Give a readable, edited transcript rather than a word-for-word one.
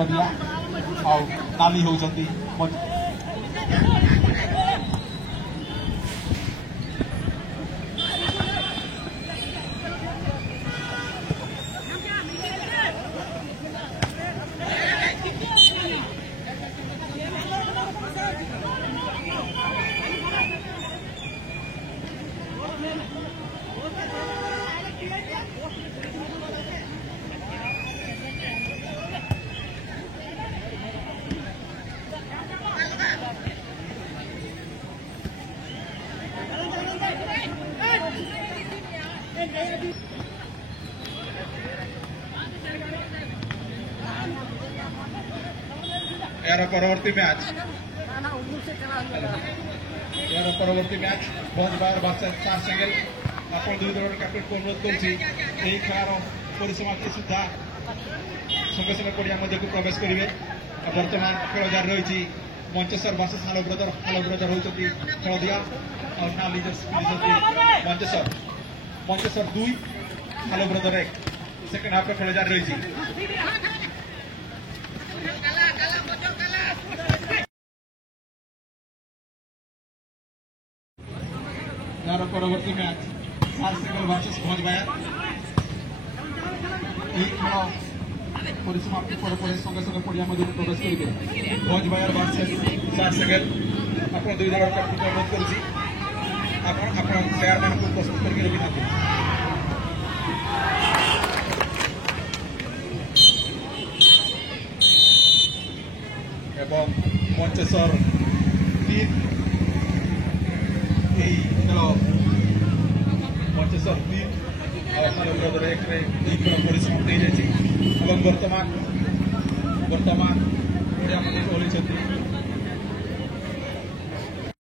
हलदिया और नाली होउछंती यार परवर्ती मैच बहुत बार बादशाह 4 सेकेंड आपण दुई दल कैप्टन को अनुरोध करुच्ची खेलार परिसमाप्ति सुधा संगे संगे पड़िया मध्य को प्रवेश करेंगे बर्तमान खेल जारी रही मंचेश्वर वर्सेस हालो ब्रदर होती हलदिया और नाली मंचेश्वर 2 हालो ब्रदर 1 सेकेंड हाफ खेल जारी रही यार परवर्ती मैच 4 सेकेंड वर्सेस भोज बायर परिसमाप्ति पर संगे संगे पड़िया मध्य प्रवेश करेंगे भोज बायर वर्सेस 4 सेकेंड आप दुई दल कैप्टन अनुरोध करुच्ची प्लेयर मान प्रस्तुत करके रखी था एवं मंचेश्वर 3 मंचेश्वर 3 और हालो ब्रदर 1 खेल परिसमाप्ति हो जाए वर्तमान